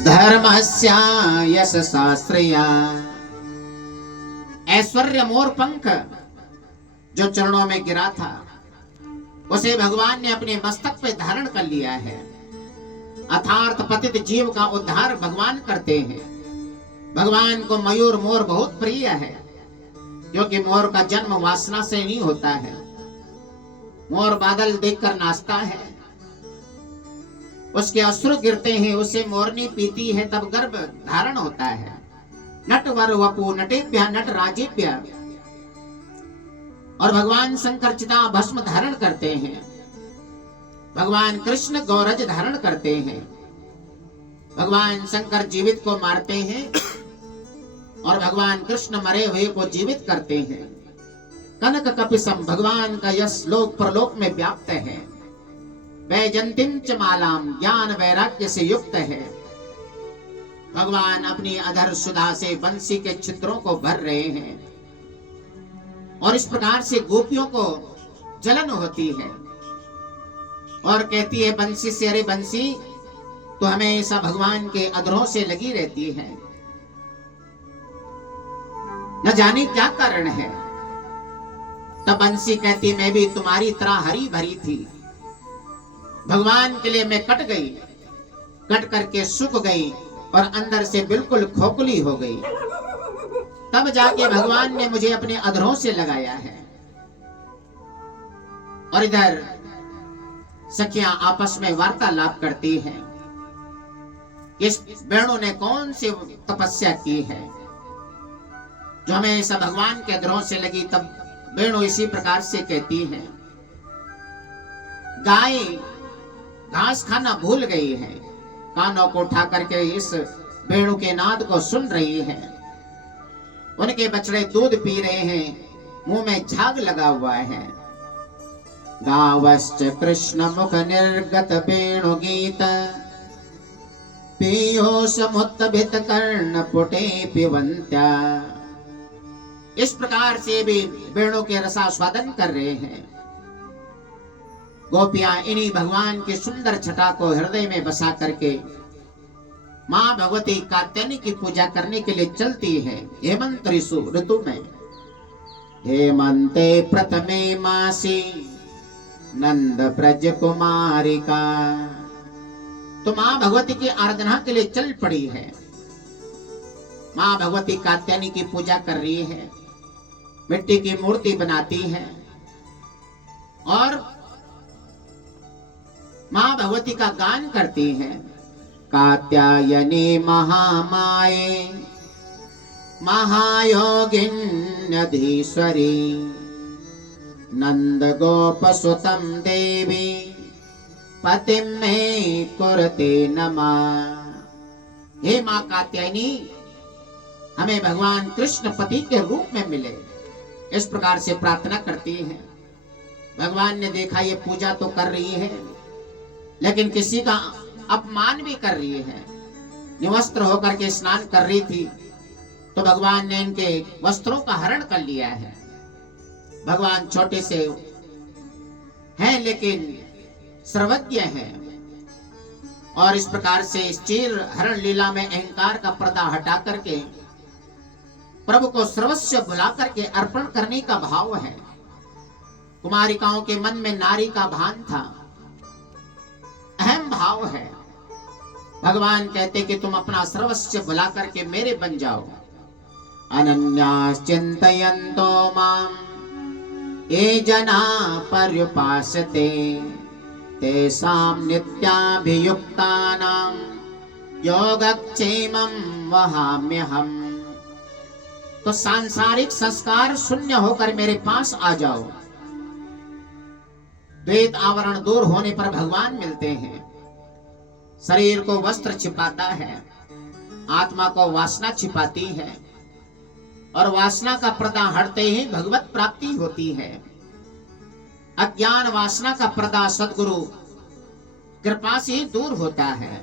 धर्मस्य यशशास्त्रया। ऐश्वर्य मोर पंख जो चरणों में गिरा था उसे भगवान ने अपने मस्तक पे धारण कर लिया है। अथार्थ पतित जीव का उद्धार भगवान करते हैं। भगवान को मयूर मोर बहुत प्रिय है, क्योंकि मोर का जन्म वासना से नहीं होता है। मोर बादल देखकर नाचता है, उसके अश्रु गिरते हैं, उसे मोरनी पीती है, तब गर्भ धारण होता है। नटवर वपु नटेभ्य नट राजेभ्य। और भगवान शंकर चिता भस्म धारण करते हैं। भगवान कृष्ण गौरज धारण करते हैं। भगवान शंकर जीवित को मारते हैं और भगवान कृष्ण मरे हुए को जीवित करते हैं। कनक कपिसम भगवान का यश लोक परलोक में व्याप्त है। वैजंतिम च मालाम ज्ञान वैराग्य से युक्त है। भगवान अपनी अधर सुधा से बंसी के छिद्रों को भर रहे हैं और इस प्रकार से गोपियों को जलन होती है और कहती है बंसी से, अरे बंसी तो हमेशा भगवान के अधरों से लगी रहती है, न जाने क्या कारण है। तब बंसी कहती, मैं भी तुम्हारी तरह हरी भरी थी, भगवान के लिए मैं कट गई, कट करके सूख गई और अंदर से बिल्कुल खोखली हो गई। तब जाके भगवान ने मुझे अपने अधरों से लगाया है। और इधर सखियां आपस में वार्तालाप करती हैं। इस वेणु ने कौन सी तपस्या की है जो हमेशा भगवान के अधरों से लगी। तब वेणु इसी प्रकार से कहती है, गाय घास खाना भूल गई है, कानों को उठा करके इस वेणु के नाद को सुन रही है। उनके बछड़े दूध पी रहे हैं, मुंह में झाग लगा हुआ है। गावश्च कृष्ण मुख निर्गत वेणु गीत, पीयूष मुत्तभित कर्ण पुटे पिबंत्या। इस प्रकार से भी वेणु के रसास्वादन कर रहे हैं। गोपियां इन्हीं भगवान की सुंदर छटा को हृदय में बसा करके मां भगवती कात्यायनी की पूजा करने के लिए चलती है। हेमंत ऋतु में हेमंते प्रथमे मासी नंद ब्रज कुमारिका, तो मां भगवती की आराधना के लिए चल पड़ी है। मां भगवती कात्यायनी की पूजा कर रही है, मिट्टी की मूर्ति बनाती है और मां भगवती का गान करती है। कात्यायनी महामाये महायोगिन्यधीश्वरी, नंद गोप सुतम देवी पतिम में कुरते नमः। हे मां कात्यायनी, हमें भगवान कृष्ण पति के रूप में मिले, इस प्रकार से प्रार्थना करती है। भगवान ने देखा ये पूजा तो कर रही है लेकिन किसी का अपमान भी कर रही है। निवस्त्र होकर के स्नान कर रही थी तो भगवान ने इनके वस्त्रों का हरण कर लिया है। भगवान छोटे से हैं लेकिन सर्वज्ञ हैं और इस प्रकार से इस चीर हरण लीला में अहंकार का पर्दा हटा करके प्रभु को सर्वस्व भुला करके अर्पण करने का भाव है। कुमारिकाओं के मन में नारी का भान था, अहम भाव है। भगवान कहते कि तुम अपना सर्वस्व भुला करके मेरे बन जाओ। अनन्यास चिंतयन्तो माम ये जना पर्युपासते, तेषां नित्याभियुक्तानां योगक्षेमं वहाम्यहम्। तो सांसारिक संस्कार शून्य होकर मेरे पास आ जाओ। द्वैत आवरण दूर होने पर भगवान मिलते हैं। शरीर को वस्त्र छिपाता है, आत्मा को वासना छिपाती है और वासना का पर्दा हटते ही भगवत प्राप्ति होती है। अज्ञान वासना का पर्दा सद्गुरु कृपा से दूर होता है।